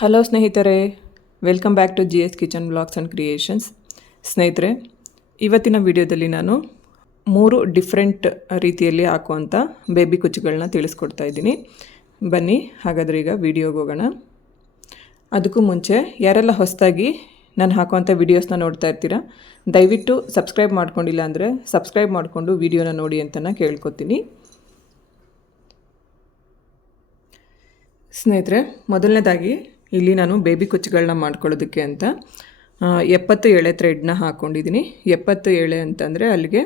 Hello ಸ್ನೇಹಿತರೆ, welcome back to GS kitchen blogs and creations. ಸ್ನೇಹಿತರೆ, ಇವತ್ತಿನ ವಿಡಿಯೋದಲ್ಲಿ ನಾನು 3 ಡಿಫ್ರೆಂಟ್ ರೀತಿಯಲ್ಲಿ ಹಾಕುವಂಥ ಬೇಬಿ ಕುಚ್ಚುಗಳನ್ನ ತಿಳಿಸ್ಕೊಡ್ತಾ ಇದ್ದೀನಿ. ಬನ್ನಿ ಹಾಗಾದರೆ ಈಗ ವಿಡಿಯೋಗೆ ಹೋಗೋಣ. ಅದಕ್ಕೂ ಮುಂಚೆ ಯಾರೆಲ್ಲ ಹೊಸದಾಗಿ ನಾನು ಹಾಕುವಂಥ ವಿಡಿಯೋಸ್ನ ನೋಡ್ತಾ ಇರ್ತೀರಾ, ದಯವಿಟ್ಟು ಸಬ್ಸ್ಕ್ರೈಬ್ ಮಾಡ್ಕೊಂಡಿಲ್ಲ ಅಂದರೆ ಸಬ್ಸ್ಕ್ರೈಬ್ ಮಾಡಿಕೊಂಡು ವಿಡಿಯೋನ ನೋಡಿ ಅಂತ ಕೇಳ್ಕೊತೀನಿ. ಸ್ನೇಹಿತರೆ, ಮೊದಲನೇದಾಗಿ ಇಲ್ಲಿ ನಾನು ಬೇಬಿ ಕುಚ್ಚುಗಳನ್ನ ಮಾಡ್ಕೊಳ್ಳೋದಕ್ಕೆ ಅಂತ 70 ಎಳೆ ಥ್ರೆಡ್ನ ಹಾಕ್ಕೊಂಡಿದ್ದೀನಿ. 70 ಎಳೆ ಅಂತಂದರೆ ಅಲ್ಲಿಗೆ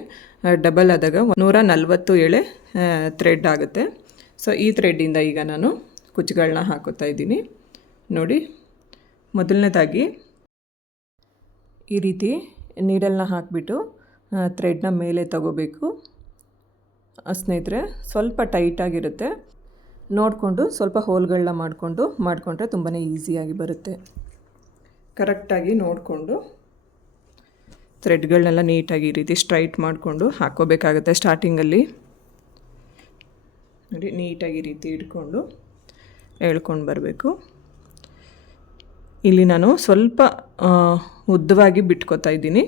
ಡಬಲ್ ಆದಾಗ 140 ಎಳೆ ಥ್ರೆಡ್ ಆಗುತ್ತೆ. ಸೊ ಈ ಥ್ರೆಡ್ಡಿಂದ ಈಗ ನಾನು ಕುಚ್ಚುಗಳನ್ನ ಹಾಕೋತಾ ಇದ್ದೀನಿ. ನೋಡಿ, ಮೊದಲನೇದಾಗಿ ಈ ರೀತಿ ನೀಡಲ್ನ ಹಾಕಿಬಿಟ್ಟು ಥ್ರೆಡ್ನ ಮೇಲೆ ತಗೋಬೇಕು. ಸ್ನೇಹಿತರೆ, ಸ್ವಲ್ಪ ಟೈಟಾಗಿರುತ್ತೆ, ನೋಡಿಕೊಂಡು ಸ್ವಲ್ಪ ಹೋಲ್ಗಳನ್ನ ಮಾಡಿಕೊಂಡ್ರೆ ತುಂಬಾ ಈಸಿಯಾಗಿ ಬರುತ್ತೆ. ಕರೆಕ್ಟಾಗಿ ನೋಡಿಕೊಂಡು ಥ್ರೆಡ್ಗಳನ್ನೆಲ್ಲ ನೀಟಾಗಿ ಈ ರೀತಿ ಸ್ಟ್ರೈಟ್ ಮಾಡಿಕೊಂಡು ಹಾಕ್ಕೋಬೇಕಾಗುತ್ತೆ. ಸ್ಟಾರ್ಟಿಂಗಲ್ಲಿ ನೋಡಿ, ನೀಟಾಗಿ ಈ ರೀತಿ ಇಟ್ಕೊಂಡು ಎಳ್ಕೊಂಡು ಬರಬೇಕು. ಇಲ್ಲಿ ನಾನು ಸ್ವಲ್ಪ ಉದ್ದವಾಗಿ ಬಿಟ್ಕೋತಾ ಇದ್ದೀನಿ.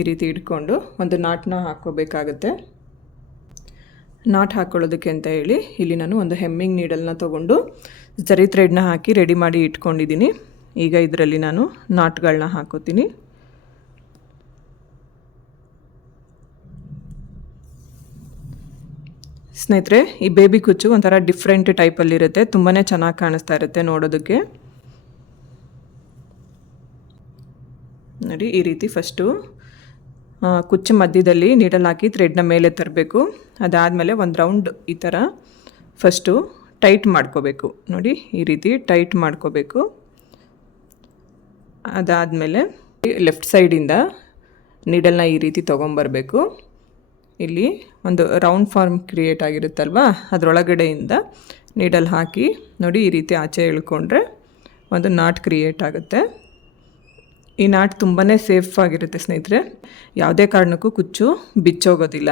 ಈ ರೀತಿ ಇಟ್ಕೊಂಡು ಒಂದು ನಾಟನ್ನ ಹಾಕ್ಕೋಬೇಕಾಗತ್ತೆ. ನಾಟ್ ಹಾಕ್ಕೊಳ್ಳೋದಕ್ಕೆ ಅಂತ ಹೇಳಿ ಇಲ್ಲಿ ನಾನು ಒಂದು ಹೆಮ್ಮಿಂಗ್ ನೀಡಲ್ನ ತೊಗೊಂಡು ಜರಿ ಥ್ರೆಡ್ನ ಹಾಕಿ ರೆಡಿ ಮಾಡಿ ಇಟ್ಕೊಂಡಿದ್ದೀನಿ. ಈಗ ಇದರಲ್ಲಿ ನಾನು ನಾಟ್ಗಳನ್ನ ಹಾಕೋತೀನಿ. ಸ್ನೇಹಿತರೆ, ಈ ಬೇಬಿ ಕುಚ್ಚು ಒಂಥರ ಡಿಫ್ರೆಂಟ್ ಟೈಪಲ್ಲಿರುತ್ತೆ, ತುಂಬಾ ಚೆನ್ನಾಗಿ ಕಾಣಿಸ್ತಾ ಇರುತ್ತೆ ನೋಡೋದಕ್ಕೆ. ನೋಡಿ, ಈ ರೀತಿ ಫಸ್ಟು ಕುಚ್ಚು ಮಧ್ಯದಲ್ಲಿ ನೀಡಲ್ ಹಾಕಿ ಥ್ರೆಡ್ನ ಮೇಲೆ ತರಬೇಕು. ಅದಾದಮೇಲೆ ಒಂದು ರೌಂಡ್ ಈ ಥರ ಫಸ್ಟು ಟೈಟ್ ಮಾಡ್ಕೋಬೇಕು. ನೋಡಿ, ಈ ರೀತಿ ಟೈಟ್ ಮಾಡ್ಕೋಬೇಕು. ಅದಾದಮೇಲೆ ಲೆಫ್ಟ್ ಸೈಡಿಂದ ನೀಡಲ್ನ ಈ ರೀತಿ ತೊಗೊಂಬರಬೇಕು. ಇಲ್ಲಿ ಒಂದು ರೌಂಡ್ ಫಾರ್ಮ್ ಕ್ರಿಯೇಟ್ ಆಗಿರುತ್ತಲ್ವ, ಅದರೊಳಗಡೆಯಿಂದ ನೀಡಲ್ ಹಾಕಿ ನೋಡಿ ಈ ರೀತಿ ಆಚೆ ಎಳ್ಕೊಂಡ್ರೆ ಒಂದು ನಾಟ್ ಕ್ರಿಯೇಟ್ ಆಗುತ್ತೆ. ಈ ನಾಟ್ ತುಂಬಾ ಸೇಫ್ ಆಗಿರುತ್ತೆ ಸ್ನೇಹಿತರೆ, ಯಾವುದೇ ಕಾರಣಕ್ಕೂ ಕುಚ್ಚು ಬಿಚ್ಚೋಗೋದಿಲ್ಲ.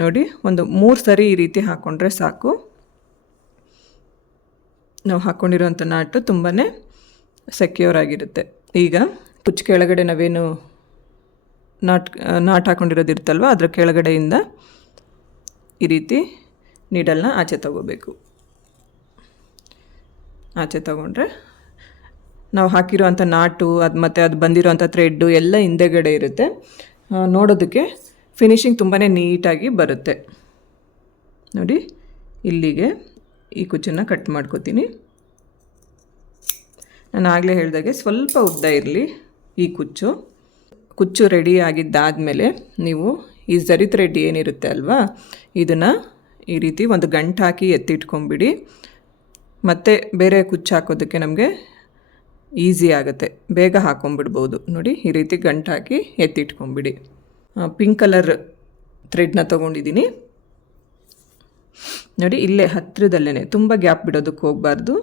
ನೋಡಿ, ಒಂದು 3 ಸರಿ ಈ ರೀತಿ ಹಾಕ್ಕೊಂಡ್ರೆ ಸಾಕು. ನಾವು ಹಾಕ್ಕೊಂಡಿರೋಂಥ ನಾಟು ತುಂಬಾ ಸೆಕ್ಯೂರ್ ಆಗಿರುತ್ತೆ. ಈಗ ಕುಚ್ಚು ಕೆಳಗಡೆ ನಾವೇನು ನಾಟ್ ಹಾಕ್ಕೊಂಡಿರೋದಿರುತ್ತಲ್ವ, ಅದರ ಕೆಳಗಡೆಯಿಂದ ಈ ರೀತಿ ನೀಡಲ್ನ ಆಚೆ ತಗೋಬೇಕು. ಆಚೆ ತಗೊಂಡ್ರೆ ನಾವು ಹಾಕಿರೋವಂಥ ನಾಟು ಮತ್ತು ಅದು ಬಂದಿರೋವಂಥ ಥ್ರೆಡ್ಡು ಎಲ್ಲ ಹಿಂದೆಗಡೆ ಇರುತ್ತೆ. ನೋಡೋದಕ್ಕೆ ಫಿನಿಶಿಂಗ್ ತುಂಬಾ ನೀಟಾಗಿ ಬರುತ್ತೆ. ನೋಡಿ, ಇಲ್ಲಿಗೆ ಈ ಕುಚ್ಚನ್ನು ಕಟ್ ಮಾಡ್ಕೋತೀನಿ. ನಾನು ಆಗಲೇ ಹೇಳಿದಾಗೆ ಸ್ವಲ್ಪ ಉದ್ದ ಇರಲಿ ಈ ಕುಚ್ಚು ರೆಡಿ ಆಗಿದ್ದಾದಮೇಲೆ ನೀವು ಈ ಜರಿ ಥ್ರೆಡ್ ಏನಿರುತ್ತೆ ಅಲ್ವಾ, ಇದನ್ನು ಈ ರೀತಿ ಒಂದು ಗಂಟು ಹಾಕಿ ಎತ್ತಿಟ್ಕೊಂಬಿಡಿ. ಮತ್ತು ಬೇರೆ ಕುಚ್ಚು ಹಾಕೋದಕ್ಕೆ ನಮಗೆ ಈಸಿ ಆಗುತ್ತೆ, ಬೇಗ ಹಾಕ್ಕೊಂಬಿಡ್ಬೋದು. ನೋಡಿ, ಈ ರೀತಿ ಗಂಟು ಹಾಕಿ ಎತ್ತಿಟ್ಕೊಂಬಿಡಿ. ಪಿಂಕ್ ಕಲರ್ ಥ್ರೆಡ್ನ ತೊಗೊಂಡಿದ್ದೀನಿ. ನೋಡಿ, ಇಲ್ಲೇ ಹತ್ತಿರದಲ್ಲೇ, ತುಂಬ ಗ್ಯಾಪ್ ಬಿಡೋದಕ್ಕೆ ಹೋಗಬಾರ್ದು.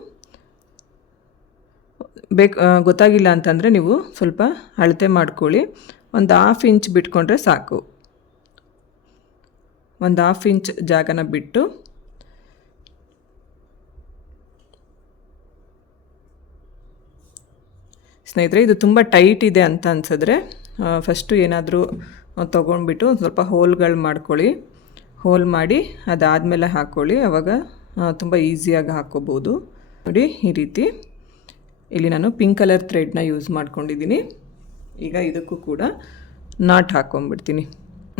ಗೊತ್ತಾಗಿಲ್ಲ ಅಂತಂದರೆ ನೀವು ಸ್ವಲ್ಪ ಅಳತೆ ಮಾಡ್ಕೊಳ್ಳಿ. ಒಂದು 1/2 ಇಂಚ್ ಬಿಟ್ಕೊಂಡ್ರೆ ಸಾಕು. ಒಂದು 1/2 ಇಂಚ್ ಜಾಗನ ಬಿಟ್ಟು ಸ್ನೇಹಿತರೆ, ಇದು ತುಂಬ ಟೈಟ್ ಇದೆ ಅಂತ ಅನಿಸಿದ್ರೆ ಫಸ್ಟು ಏನಾದರೂ ತೊಗೊಂಡ್ಬಿಟ್ಟು ಸ್ವಲ್ಪ ಹೋಲ್ಗಳು ಮಾಡ್ಕೊಳ್ಳಿ. ಹೋಲ್ ಮಾಡಿ ಅದಾದಮೇಲೆ ಹಾಕ್ಕೊಳ್ಳಿ, ಆವಾಗ ತುಂಬ ಈಸಿಯಾಗಿ ಹಾಕ್ಕೋಬೋದು. ನೋಡಿ, ಈ ರೀತಿ ಇಲ್ಲಿ ನಾನು ಪಿಂಕ್ ಕಲರ್ ಥ್ರೆಡ್ನ ಯೂಸ್ ಮಾಡ್ಕೊಂಡಿದ್ದೀನಿ. ಈಗ ಇದಕ್ಕೂ ಕೂಡ ನಾಟ್ ಹಾಕ್ಕೊಂಡ್ಬಿಡ್ತೀನಿ.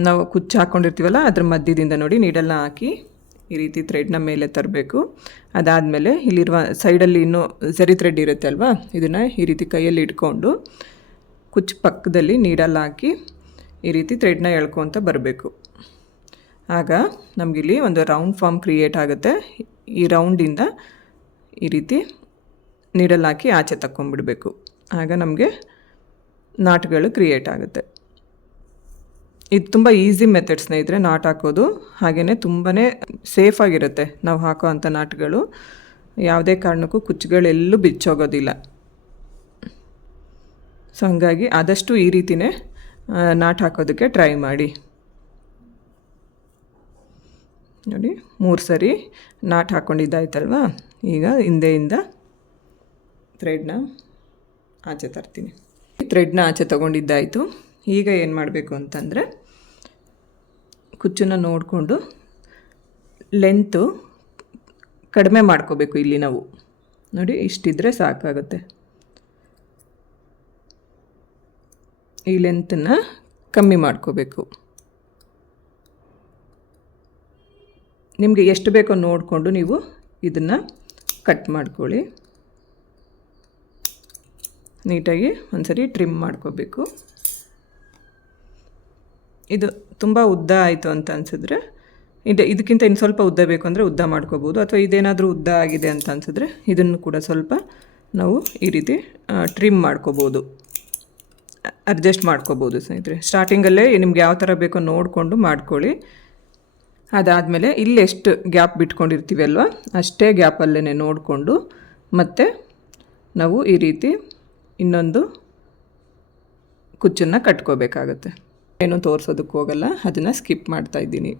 ನಾವು ಕುಚ್ಚು ಹಾಕ್ಕೊಂಡಿರ್ತೀವಲ್ಲ, ಅದ್ರ ಮಧ್ಯದಿಂದ ನೋಡಿ ನೀಡಲ್ನ ಹಾಕಿ ಈ ರೀತಿ ಥ್ರೆಡ್ನ ಮೇಲೆ ತರಬೇಕು. ಅದಾದಮೇಲೆ ಇಲ್ಲಿರುವ ಸೈಡಲ್ಲಿ ಇನ್ನೂ ಜರಿ ಥ್ರೆಡ್ ಇರುತ್ತೆ ಅಲ್ವಾ, ಇದನ್ನು ಈ ರೀತಿ ಕೈಯಲ್ಲಿ ಇಟ್ಕೊಂಡು ಕುಚ್ಚು ಪಕ್ಕದಲ್ಲಿ ನೀಡಲ್ ಹಾಕಿ ಈ ರೀತಿ ಥ್ರೆಡ್ನ ಎಳ್ಕೊತ ಬರಬೇಕು. ಆಗ ನಮಗಿಲ್ಲಿ ಒಂದು ರೌಂಡ್ ಫಾರ್ಮ್ ಕ್ರಿಯೇಟ್ ಆಗುತ್ತೆ. ಈ ರೌಂಡಿಂದ ಈ ರೀತಿ ನೀಡಲ್ ಹಾಕಿ ಆಚೆ ತಕ್ಕೊಂಬಿಡಬೇಕು. ಆಗ ನಮಗೆ ನಾಟ್ಗಳು ಕ್ರಿಯೇಟ್ ಆಗುತ್ತೆ. ಇದು ತುಂಬ ಈಸಿ ಮೆಥಡ್ ಸ್ನೇಹಿತರೆ, ನಾಟ್ ಹಾಕೋದು. ಹಾಗೆಯೇ ತುಂಬಾ ಸೇಫಾಗಿರುತ್ತೆ ನಾವು ಹಾಕೋ ಅಂಥ ನಾಟ್ಗಳು. ಯಾವುದೇ ಕಾರಣಕ್ಕೂ ಕುಚ್ಚುಗಳೆಲ್ಲೂ ಬಿಚ್ಚೋಗೋದಿಲ್ಲ. ಸೊ ಹಾಗಾಗಿ ಆದಷ್ಟು ಈ ರೀತಿಯೇ ನಾಟ್ ಹಾಕೋದಕ್ಕೆ ಟ್ರೈ ಮಾಡಿ. ನೋಡಿ 3 ಸರಿ ನಾಟ್ ಹಾಕ್ಕೊಂಡಿದ್ದಾಯ್ತಲ್ವ. ಈಗ ಹಿಂದೆಯಿಂದ ಥ್ರೆಡ್ನ ಆಚೆ ತರ್ತೀನಿ. ಥ್ರೆಡ್ನ ಆಚೆ ತೊಗೊಂಡಿದ್ದಾಯಿತು. ಈಗ ಏನು ಮಾಡಬೇಕು ಅಂತಂದರೆ ಕುಚ್ಚನ್ನು ನೋಡಿಕೊಂಡು ಲೆಂತು ಕಡಿಮೆ ಮಾಡ್ಕೋಬೇಕು. ಇಲ್ಲಿ ನಾವು ನೋಡಿ ಇಷ್ಟಿದ್ರೆ ಸಾಕಾಗುತ್ತೆ. ಈ ಲೆಂತನ್ನು ಕಮ್ಮಿ ಮಾಡ್ಕೋಬೇಕು. ನಿಮಗೆ ಎಷ್ಟು ಬೇಕೋ ನೋಡಿಕೊಂಡು ನೀವು ಇದನ್ನು ಕಟ್ ಮಾಡ್ಕೊಳ್ಳಿ. ನೀಟಾಗಿ ಒಂದ್ಸರಿ ಟ್ರಿಮ್ ಮಾಡ್ಕೋಬೇಕು. ಇದು ತುಂಬ ಉದ್ದ ಆಯಿತು ಅಂತ ಅನಿಸಿದ್ರೆ ಇದಕ್ಕಿಂತ ಇನ್ನು ಸ್ವಲ್ಪ ಉದ್ದ ಬೇಕು ಅಂದರೆ ಉದ್ದ ಮಾಡ್ಕೋಬೋದು, ಅಥವಾ ಇದೇನಾದರೂ ಉದ್ದ ಆಗಿದೆ ಅಂತ ಅನಿಸಿದ್ರೆ ಇದನ್ನು ಕೂಡ ಸ್ವಲ್ಪ ನಾವು ಈ ರೀತಿ ಟ್ರಿಮ್ ಮಾಡ್ಕೋಬೋದು, ಅಡ್ಜಸ್ಟ್ ಮಾಡ್ಕೋಬೋದು ಸ್ನೇಹಿತರೆ. ಸ್ಟಾರ್ಟಿಂಗಲ್ಲೇ ನಿಮ್ಗೆ ಯಾವ ಥರ ಬೇಕೋ ನೋಡಿಕೊಂಡು ಮಾಡ್ಕೊಳ್ಳಿ. ಅದಾದಮೇಲೆ ಇಲ್ಲಿ ಎಷ್ಟು ಗ್ಯಾಪ್ ಬಿಟ್ಕೊಂಡಿರ್ತೀವಿ ಅಲ್ವ, ಅಷ್ಟೇ ಗ್ಯಾಪಲ್ಲೇ ನೋಡಿಕೊಂಡು ಮತ್ತೆ ನಾವು ಈ ರೀತಿ ಇನ್ನೊಂದು ಕುಚ್ಚನ್ನು ಕಟ್ಕೋಬೇಕಾಗತ್ತೆ. ಏನೂ ತೋರಿಸೋದಕ್ಕೆ ಹೋಗಲ್ಲ, ಅದನ್ನು ಸ್ಕಿಪ್ ಮಾಡ್ತಾಯಿದ್ದೀನಿ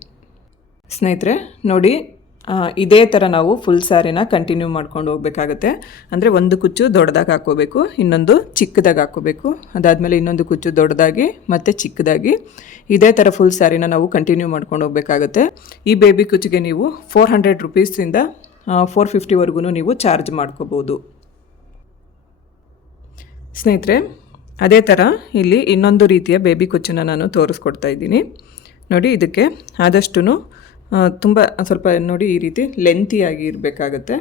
ಸ್ನೇಹಿತರೆ. ನೋಡಿ ಇದೇ ಥರ ನಾವು ಫುಲ್ ಸ್ಯಾರಿನ ಕಂಟಿನ್ಯೂ ಮಾಡ್ಕೊಂಡು ಹೋಗಬೇಕಾಗತ್ತೆ. ಅಂದರೆ ಒಂದು ಕುಚ್ಚು ದೊಡ್ಡದಾಗಿ ಹಾಕ್ಕೋಬೇಕು, ಇನ್ನೊಂದು ಚಿಕ್ಕದಾಗಿ ಹಾಕ್ಕೋಬೇಕು, ಅದಾದಮೇಲೆ ಇನ್ನೊಂದು ಕುಚ್ಚು ದೊಡ್ಡದಾಗಿ ಮತ್ತು ಚಿಕ್ಕದಾಗಿ, ಇದೇ ಥರ ಫುಲ್ ಸ್ಯಾರಿನ ನಾವು ಕಂಟಿನ್ಯೂ ಮಾಡ್ಕೊಂಡು ಹೋಗಬೇಕಾಗತ್ತೆ. ಈ ಬೇಬಿ ಕುಚ್ಚಿಗೆ ನೀವು 400 ರುಪೀಸಿಂದ 450ವರೆಗೂ ನೀವು ಚಾರ್ಜ್ ಮಾಡ್ಕೋಬೋದು ಸ್ನೇಹಿತರೆ. ಅದೇ ಥರ ಇಲ್ಲಿ ಇನ್ನೊಂದು ರೀತಿಯ ಬೇಬಿ ಕುಚ್ಚನ್ನು ನಾನು ತೋರಿಸ್ಕೊಡ್ತಾ ಇದ್ದೀನಿ ನೋಡಿ. ಇದಕ್ಕೆ ಆದಷ್ಟು ತುಂಬ ಸ್ವಲ್ಪ ನೋಡಿ ಈ ರೀತಿ ಲೆಂತಿಯಾಗಿ ಇರಬೇಕಾಗತ್ತೆ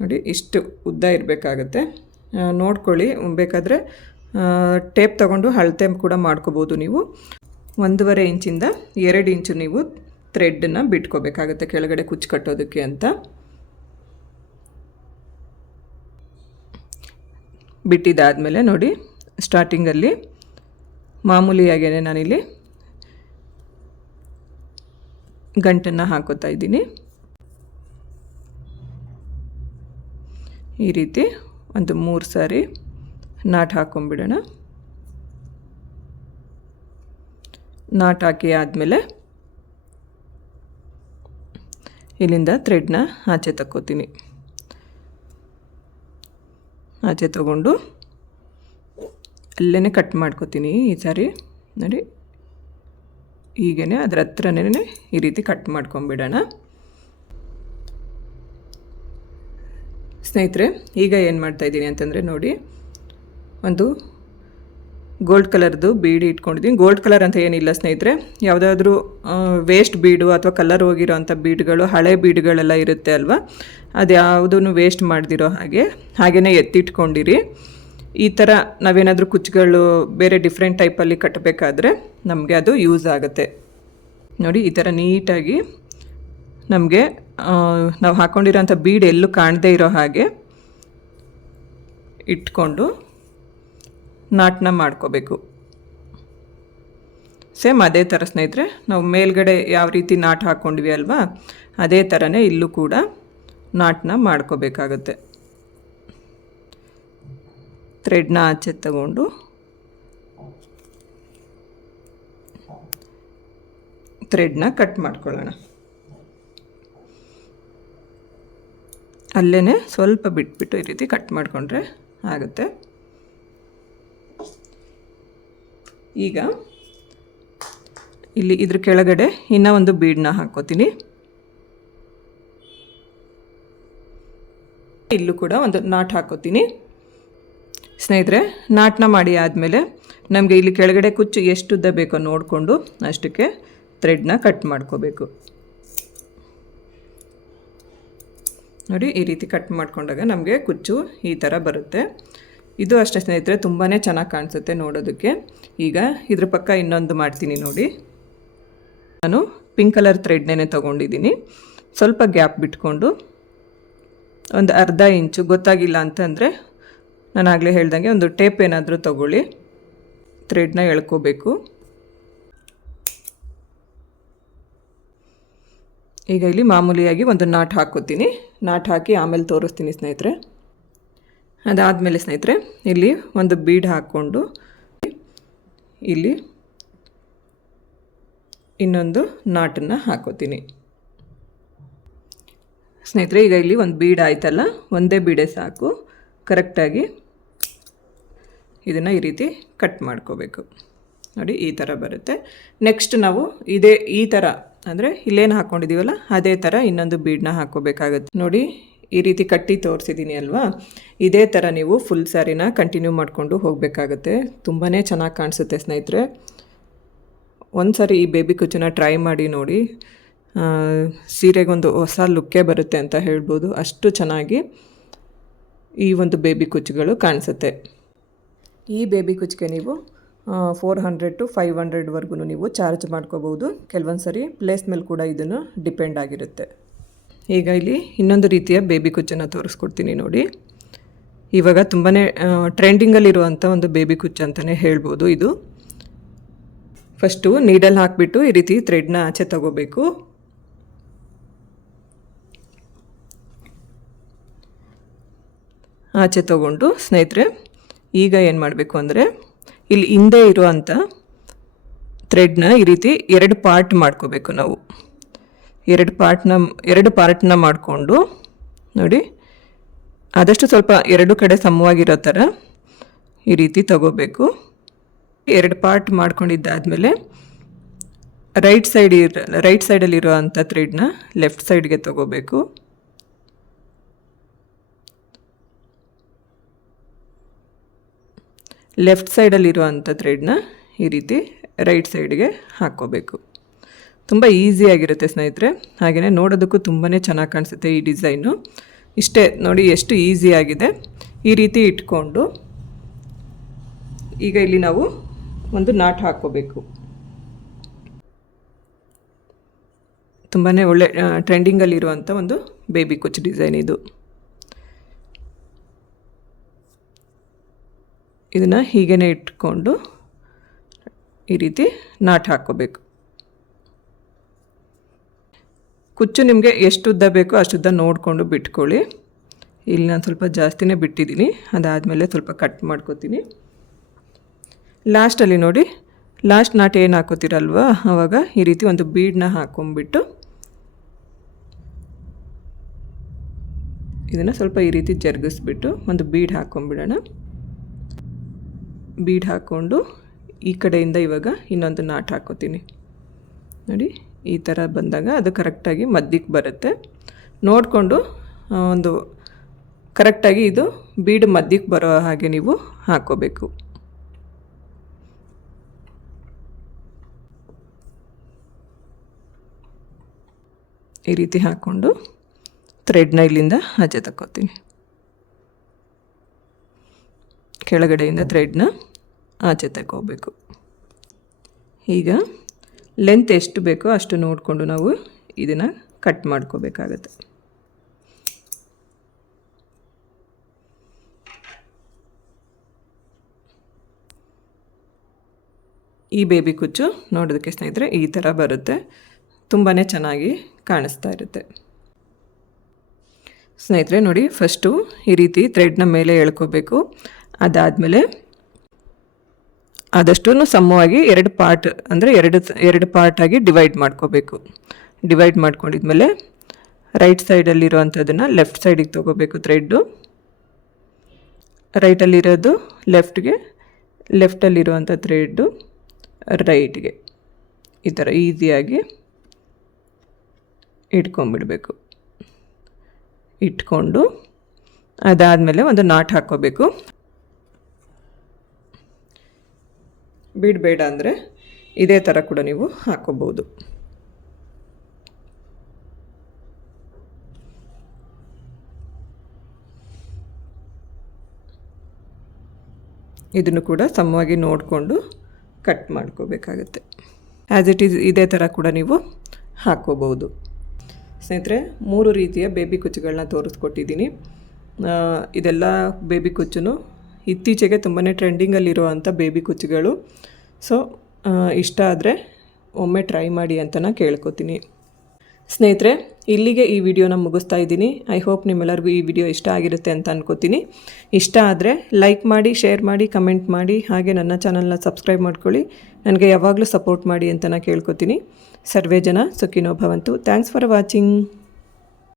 ನೋಡಿ, ಇಷ್ಟು ಉದ್ದ ಇರಬೇಕಾಗತ್ತೆ. ನೋಡ್ಕೊಳ್ಳಿ, ಬೇಕಾದರೆ ಟೇಪ್ ತೊಗೊಂಡು ಅಳತೆ ಕೂಡ ಮಾಡ್ಕೋಬೋದು ನೀವು. 1.5 ಇಂಚಿಂದ 2 ಇಂಚು ನೀವು ಥ್ರೆಡ್ಡನ್ನು ಬಿಟ್ಕೋಬೇಕಾಗತ್ತೆ ಕೆಳಗಡೆ ಕುಚ್ಚು ಕಟ್ಟೋದಕ್ಕೆ ಅಂತ. ಬಿಟ್ಟಿದ್ದಾದಮೇಲೆ ನೋಡಿ ಸ್ಟಾರ್ಟಿಂಗಲ್ಲಿ ಮಾಮೂಲಿಯಾಗೇ ನಾನಿಲ್ಲಿ ಗಂಟನ್ನು ಹಾಕೋತಾ ಇದ್ದೀನಿ. ಈ ರೀತಿ ಒಂದು 3 ಸಾರಿ ನಾಟ್ ಹಾಕೊಂಡ್ಬಿಡೋಣ. ನಾಟ್ ಹಾಕಿ ಆದಮೇಲೆ ಇಲ್ಲಿಂದ ಥ್ರೆಡ್ನ ಆಚೆ ತಕ್ಕೋತೀನಿ. ಆಚೆ ತಗೊಂಡು ಅಲ್ಲೇ ಕಟ್ ಮಾಡ್ಕೋತೀನಿ. ಈ ಸಾರಿ ನೋಡಿ ಹೀಗೇ ಅದರ ಹತ್ರನೇ ಈ ರೀತಿ ಕಟ್ ಮಾಡ್ಕೊಂಬಿಡೋಣ ಸ್ನೇಹಿತರೆ. ಈಗ ಏನು ಮಾಡ್ತಾಯಿದ್ದೀನಿ ಅಂತಂದರೆ ನೋಡಿ, ಒಂದು ಗೋಲ್ಡ್ ಕಲರ್ದು ಬೀಡ್ ಇಟ್ಕೊಂಡಿದ್ದೀನಿ. ಗೋಲ್ಡ್ ಕಲರ್ ಅಂತ ಏನಿಲ್ಲ ಸ್ನೇಹಿತರೆ, ಯಾವುದಾದ್ರೂ ವೇಸ್ಟ್ ಬೀಡು ಅಥವಾ ಕಲರ್ ಹೋಗಿರೋ ಅಂಥ ಬೀಡ್ಗಳು, ಹಳೆ ಬೀಡ್ಗಳೆಲ್ಲ ಇರುತ್ತೆ ಅಲ್ವಾ, ಅದು ಯಾವುದೂ ವೇಸ್ಟ್ ಮಾಡ್ದಿರೋ ಹಾಗೆಯೇ ಎತ್ತಿಟ್ಕೊಂಡಿರಿ. ಈ ಥರ ನಾವೇನಾದರೂ ಕುಚ್ಚುಗಳು ಬೇರೆ ಡಿಫ್ರೆಂಟ್ ಟೈಪಲ್ಲಿ ಕಟ್ಟಬೇಕಾದ್ರೆ ನಮಗೆ ಅದು ಯೂಸ್ ಆಗುತ್ತೆ ನೋಡಿ. ಈ ಥರ ನೀಟಾಗಿ ನಮಗೆ ನಾವು ಹಾಕ್ಕೊಂಡಿರೋಂಥ ಬೀಡ್ ಎಲ್ಲೂ ಕಾಣದೇ ಇರೋ ಹಾಗೆ ಇಟ್ಕೊಂಡು ನಾಟನ್ನ ಮಾಡ್ಕೋಬೇಕು. ಸೇಮ್ ಅದೇ ಥರ ಸ್ನೇಹಿತರೆ, ನಾವು ಮೇಲ್ಗಡೆ ಯಾವ ರೀತಿ ನಾಟ್ ಹಾಕ್ಕೊಂಡ್ವಿ ಅಲ್ವಾ, ಅದೇ ಥರನೇ ಇಲ್ಲೂ ಕೂಡ ನಾಟನ್ನ ಮಾಡ್ಕೋಬೇಕಾಗತ್ತೆ. ಥ್ರೆಡ್ನ ಆಚೆ ತಗೊಂಡು ಥ್ರೆಡ್ನ ಕಟ್ ಮಾಡ್ಕೊಳ್ಳೋಣ. ಅಲ್ಲೇ ಸ್ವಲ್ಪ ಬಿಟ್ಬಿಟ್ಟು ಈ ರೀತಿ ಕಟ್ ಮಾಡಿಕೊಂಡ್ರೆ ಆಗುತ್ತೆ. ಈಗ ಇಲ್ಲಿ ಇದ್ರ ಕೆಳಗಡೆ ಇನ್ನೂ ಒಂದು ಬೀಡನ್ನ ಹಾಕೋತೀನಿ. ಇಲ್ಲೂ ಕೂಡ ಒಂದು ನಾಟ್ ಹಾಕೋತೀನಿ ಸ್ನೇಹಿತರೆ. ನಾಟನ್ನ ಮಾಡಿ ಆದಮೇಲೆ ನಮಗೆ ಇಲ್ಲಿ ಕೆಳಗಡೆ ಕುಚ್ಚು ಎಷ್ಟು ಉದ್ದ ಬೇಕೋ ನೋಡಿಕೊಂಡು ಅಷ್ಟಕ್ಕೆ ಥ್ರೆಡ್ನ ಕಟ್ ಮಾಡ್ಕೋಬೇಕು ನೋಡಿ. ಈ ರೀತಿ ಕಟ್ ಮಾಡ್ಕೊಂಡಾಗ ನಮಗೆ ಕುಚ್ಚು ಈ ಥರ ಬರುತ್ತೆ. ಇದು ಅಷ್ಟೇ ಸ್ನೇಹಿತರೆ, ತುಂಬಾ ಚೆನ್ನಾಗಿ ಕಾಣಿಸುತ್ತೆ ನೋಡೋದಕ್ಕೆ. ಈಗ ಇದ್ರ ಪಕ್ಕ ಇನ್ನೊಂದು ಮಾಡ್ತೀನಿ ನೋಡಿ. ನಾನು ಪಿಂಕ್ ಕಲರ್ ಥ್ರೆಡ್ನೇ ತೊಗೊಂಡಿದ್ದೀನಿ. ಸ್ವಲ್ಪ ಗ್ಯಾಪ್ ಬಿಟ್ಕೊಂಡು ಒಂದು ಅರ್ಧ ಇಂಚು, ಗೊತ್ತಾಗಿಲ್ಲ ಅಂತಂದರೆ ನಾನು ಆಗಲೇ ಹೇಳ್ದಂಗೆ ಒಂದು ಟೇಪ್ ಏನಾದರೂ ತೊಗೊಳ್ಳಿ, ಥ್ರೆಡ್ನ ಎಳ್ಕೋಬೇಕು. ಈಗ ಇಲ್ಲಿ ಮಾಮೂಲಿಯಾಗಿ ಒಂದು ನಾಟ್ ಹಾಕೋತೀನಿ. ನಾಟ್ ಹಾಕಿ ಆಮೇಲೆ ತೋರಿಸ್ತೀನಿ ಸ್ನೇಹಿತರೆ. ಅದಾದಮೇಲೆ ಸ್ನೇಹಿತರೆ ಇಲ್ಲಿ ಒಂದು ಬೀಡ್ ಹಾಕ್ಕೊಂಡು ಇಲ್ಲಿ ಇನ್ನೊಂದು ನಾಟನ್ನು ಹಾಕೋತೀನಿ. ಸ್ನೇಹಿತರೆ, ಈಗ ಇಲ್ಲಿ ಒಂದು ಬೀಡ್ ಆಯ್ತಲ್ಲ, ಒಂದೇ ಬೀಡೆ ಸಾಕು. ಕರೆಕ್ಟಾಗಿ ಇದನ್ನು ಈ ರೀತಿ ಕಟ್ ಮಾಡ್ಕೋಬೇಕು. ನೋಡಿ, ಈ ಥರ ಬರುತ್ತೆ. ನೆಕ್ಸ್ಟ್ ನಾವು ಈ ಥರ ಅಂದರೆ ಇಲ್ಲೇನು ಹಾಕ್ಕೊಂಡಿದ್ದೀವಲ್ಲ ಅದೇ ಥರ ಇನ್ನೊಂದು ಬೀಡನ್ನ ಹಾಕ್ಕೋಬೇಕಾಗತ್ತೆ. ನೋಡಿ, ಈ ರೀತಿ ಕಟ್ಟಿ ತೋರಿಸಿದ್ದೀನಿ ಅಲ್ವಾ, ಇದೇ ಥರ ನೀವು ಫುಲ್ ಸ್ಯಾರಿನ ಕಂಟಿನ್ಯೂ ಮಾಡಿಕೊಂಡು ಹೋಗಬೇಕಾಗತ್ತೆ. ತುಂಬಾ ಚೆನ್ನಾಗಿ ಕಾಣಿಸುತ್ತೆ ಸ್ನೇಹಿತರೆ. ಒಂದು ಸಾರಿ ಈ ಬೇಬಿ ಕುಚ್ಚನ್ನ ಟ್ರೈ ಮಾಡಿ ನೋಡಿ, ಸೀರೆಗೊಂದು ಹೊಸ ಲುಕ್ಕೇ ಬರುತ್ತೆ ಅಂತ ಹೇಳ್ಬೋದು. ಅಷ್ಟು ಚೆನ್ನಾಗಿ ಈ ಒಂದು ಬೇಬಿ ಕುಚ್ಚುಗಳು ಕಾಣಿಸುತ್ತೆ. ಈ ಬೇಬಿ ಕುಚ್ಚಿಗೆ ನೀವು 400 to 500ವರೆಗೂ ನೀವು ಚಾರ್ಜ್ ಮಾಡ್ಕೋಬೋದು. ಕೆಲವೊಂದು ಸರಿ ಪ್ಲೇಸ್ ಮೇಲೆ ಕೂಡ ಇದನ್ನು ಡಿಪೆಂಡ್ ಆಗಿರುತ್ತೆ. ಈಗ ಇಲ್ಲಿ ಇನ್ನೊಂದು ರೀತಿಯ ಬೇಬಿ ಕುಚ್ಚನ್ನು ತೋರಿಸ್ಕೊಡ್ತೀನಿ ನೋಡಿ. ಇವಾಗ ತುಂಬಾ ಟ್ರೆಂಡಿಂಗಲ್ಲಿರುವಂಥ ಒಂದು ಬೇಬಿ ಕುಚ್ಚು ಅಂತಲೇ ಹೇಳ್ಬೋದು ಇದು. ಫಸ್ಟು ನೀಡಲ್ ಹಾಕಿಬಿಟ್ಟು ಈ ರೀತಿ ಥ್ರೆಡ್ನ ಆಚೆ ತಗೋಬೇಕು. ಆಚೆ ತೊಗೊಂಡು ಸ್ನೇಹಿತರೆ, ಈಗ ಏನು ಮಾಡಬೇಕು ಅಂದರೆ ಇಲ್ಲಿ ಹಿಂದೆ ಇರುವಂಥ ಥ್ರೆಡ್ನ ಈ ರೀತಿ 2 ಪಾರ್ಟ್ ಮಾಡ್ಕೋಬೇಕು ನಾವು. 2 ಪಾರ್ಟ್ನ ಮಾಡಿಕೊಂಡು ನೋಡಿ, ಆದಷ್ಟು ಸ್ವಲ್ಪ 2 ಕಡೆ ಸಮವಾಗಿರೋ ಥರ ಈ ರೀತಿ ತಗೋಬೇಕು. 2 ಪಾರ್ಟ್ ಮಾಡ್ಕೊಂಡಿದ್ದಾದಮೇಲೆ ರೈಟ್ ಸೈಡಲ್ಲಿರೋ ಅಂಥ ಥ್ರೆಡ್ನ ಲೆಫ್ಟ್ ಸೈಡ್ಗೆ ತಗೋಬೇಕು. ಲೆಫ್ಟ್ ಸೈಡಲ್ಲಿರುವಂಥ ಥ್ರೆಡ್ನ ಈ ರೀತಿ ರೈಟ್ ಸೈಡ್ಗೆ ಹಾಕ್ಕೋಬೇಕು. ತುಂಬ ಈಸಿಯಾಗಿರುತ್ತೆ ಸ್ನೇಹಿತರೆ. ಹಾಗೆಯೇ ನೋಡೋದಕ್ಕೂ ತುಂಬಾ ಚೆನ್ನಾಗಿ ಕಾಣಿಸುತ್ತೆ ಈ ಡಿಸೈನು. ಇಷ್ಟೇ ನೋಡಿ, ಎಷ್ಟು ಈಸಿಯಾಗಿದೆ. ಈ ರೀತಿ ಇಟ್ಕೊಂಡು ಈಗ ಇಲ್ಲಿ ನಾವು ಒಂದು ನಾಟ್ ಹಾಕ್ಕೋಬೇಕು. ತುಂಬಾ ಒಳ್ಳೆ ಟ್ರೆಂಡಿಂಗಲ್ಲಿರುವಂಥ ಒಂದು ಬೇಬಿ ಕುಚ್ ಡಿಸೈನ್ ಇದು. ಇದನ್ನು ಹೀಗೇ ಇಟ್ಕೊಂಡು ಈ ರೀತಿ ನಾಟ್ ಹಾಕ್ಕೋಬೇಕು. ಕುಚ್ಚು ನಿಮಗೆ ಎಷ್ಟು ಉದ್ದ ಬೇಕೋ ಅಷ್ಟುದ್ದ ನೋಡಿಕೊಂಡು ಬಿಟ್ಕೊಳ್ಳಿ. ಇಲ್ಲಿ ನಾನು ಸ್ವಲ್ಪ ಜಾಸ್ತಿನೇ ಬಿಟ್ಟಿದ್ದೀನಿ. ಅದಾದಮೇಲೆ ಸ್ವಲ್ಪ ಕಟ್ ಮಾಡ್ಕೋತೀನಿ. ಲಾಸ್ಟಲ್ಲಿ ನೋಡಿ, ಲಾಸ್ಟ್ ನಾಟ್ ಏನು ಹಾಕೋತೀರಲ್ವ, ಆವಾಗ ಈ ರೀತಿ ಒಂದು ಬೀಡನ್ನ ಹಾಕ್ಕೊಂಬಿಟ್ಟು ಇದನ್ನು ಸ್ವಲ್ಪ ಈ ರೀತಿ ಜರುಗಿಸ್ಬಿಟ್ಟು ಒಂದು ಬೀಡ್ ಹಾಕ್ಕೊಂಬಿಡೋಣ. ಬೀಡ್ ಹಾಕ್ಕೊಂಡು ಈ ಕಡೆಯಿಂದ ಇವಾಗ ಇನ್ನೊಂದು ನಾಟ್ ಹಾಕೋತೀನಿ ನೋಡಿ. ಈ ಥರ ಬಂದಾಗ ಅದು ಕರೆಕ್ಟಾಗಿ ಮಧ್ಯಕ್ಕೆ ಬರುತ್ತೆ. ನೋಡಿಕೊಂಡು ಒಂದು ಕರೆಕ್ಟಾಗಿ ಇದು ಬೀಡ್ ಮಧ್ಯಕ್ಕೆ ಬರೋ ಹಾಗೆ ನೀವು ಹಾಕ್ಕೋಬೇಕು. ಈ ರೀತಿ ಹಾಕ್ಕೊಂಡು ಥ್ರೆಡ್ನ ಇಲ್ಲಿಂದ ಆಚೆ ತಕ್ಕೋತೀನಿ. ಕೆಳಗಡೆಯಿಂದ ಥ್ರೆಡ್ನ ಆಚೆ ತಗೋಬೇಕು. ಈಗ ಲೆಂತ್ ಎಷ್ಟು ಬೇಕೋ ಅಷ್ಟು ನೋಡಿಕೊಂಡು ನಾವು ಇದನ್ನು ಕಟ್ ಮಾಡ್ಕೋಬೇಕಾಗತ್ತೆ. ಈ ಬೇಬಿ ಕುಚ್ಚು ನೋಡೋದಕ್ಕೆ ಸ್ನೇಹಿತರೆ ಈ ಥರ ಬರುತ್ತೆ. ತುಂಬಾ ಚೆನ್ನಾಗಿ ಕಾಣಿಸ್ತಾ ಇರುತ್ತೆ. ಸ್ನೇಹಿತರೆ ನೋಡಿ, ಫಸ್ಟು ಈ ರೀತಿ ಥ್ರೆಡ್ನ ಮೇಲೆ ಎಳ್ಕೋಬೇಕು. ಅದಾದಮೇಲೆ ಆದಷ್ಟು ಸಮವಾಗಿ 2 ಪಾರ್ಟ್ ಅಂದರೆ ಎರಡು ಪಾರ್ಟಾಗಿ ಡಿವೈಡ್ ಮಾಡ್ಕೋಬೇಕು. ಡಿವೈಡ್ ಮಾಡ್ಕೊಂಡಿದ್ಮೇಲೆ ರೈಟ್ ಸೈಡಲ್ಲಿರೋವಂಥದ್ದನ್ನು ಲೆಫ್ಟ್ ಸೈಡಿಗೆ ತೊಗೋಬೇಕು ಥ್ರೆಡ್ಡು. ರೈಟಲ್ಲಿರೋದು ಲೆಫ್ಟ್ಗೆ, ಲೆಫ್ಟಲ್ಲಿರುವಂಥ ಥ್ರೆಡ್ಡು ರೈಟ್ಗೆ. ಈ ಥರ ಈಸಿಯಾಗಿ ಇಟ್ಕೊಂಡ್ಬಿಡಬೇಕು. ಇಟ್ಕೊಂಡು ಅದಾದಮೇಲೆ ಒಂದು ನಾಟ್ ಹಾಕ್ಕೋಬೇಕು. ಬಿಡಬೇಡ ಅಂದರೆ ಇದೇ ಥರ ಕೂಡ ನೀವು ಹಾಕ್ಕೋಬೋದು. ಇದನ್ನು ಕೂಡ ಸಮವಾಗಿ ನೋಡಿಕೊಂಡು ಕಟ್ ಮಾಡ್ಕೋಬೇಕಾಗತ್ತೆ. ಆ್ಯಸ್ ಇಟ್ ಈಸ್ ಇದೇ ಥರ ಕೂಡ ನೀವು ಹಾಕ್ಕೋಬೋದು. ಸ್ನೇಹಿತರೆ, 3 ರೀತಿಯ ಬೇಬಿ ಕುಚ್ಚುಗಳನ್ನ ತೋರಿಸ್ಕೊಟ್ಟಿದ್ದೀನಿ. ಇದೆಲ್ಲ ಬೇಬಿ ಕುಚ್ಚು ಇತ್ತೀಚೆಗೆ ತುಂಬಾ ಟ್ರೆಂಡಿಂಗಲ್ಲಿರುವಂಥ ಬೇಬಿ ಕುಚ್ಚುಗಳು. ಸೊ ಇಷ್ಟ ಆದರೆ ಒಮ್ಮೆ ಟ್ರೈ ಮಾಡಿ ಅಂತ ನಾನು ಕೇಳ್ಕೊತೀನಿ. ಸ್ನೇಹಿತರೆ, ಇಲ್ಲಿಗೆ ಈ ವಿಡಿಯೋನ ಮುಗಿಸ್ತಾ ಇದ್ದೀನಿ. ಐ ಹೋಪ್ ನಿಮ್ಮೆಲ್ಲರಿಗೂ ಈ ವಿಡಿಯೋ ಇಷ್ಟ ಆಗಿರುತ್ತೆ ಅಂತ ಅನ್ಕೋತೀನಿ. ಇಷ್ಟ ಆದರೆ ಲೈಕ್ ಮಾಡಿ, ಶೇರ್ ಮಾಡಿ, ಕಮೆಂಟ್ ಮಾಡಿ, ಹಾಗೆ ನನ್ನ ಚಾನಲ್ನ ಸಬ್ಸ್ಕ್ರೈಬ್ ಮಾಡ್ಕೊಳ್ಳಿ. ನನಗೆ ಯಾವಾಗಲೂ ಸಪೋರ್ಟ್ ಮಾಡಿ ಅಂತ ನಾನು ಕೇಳ್ಕೊತೀನಿ. ಸರ್ವೇ ಜನ ಸುಖಿನೋ ಭವಂತು. Thanks for watching.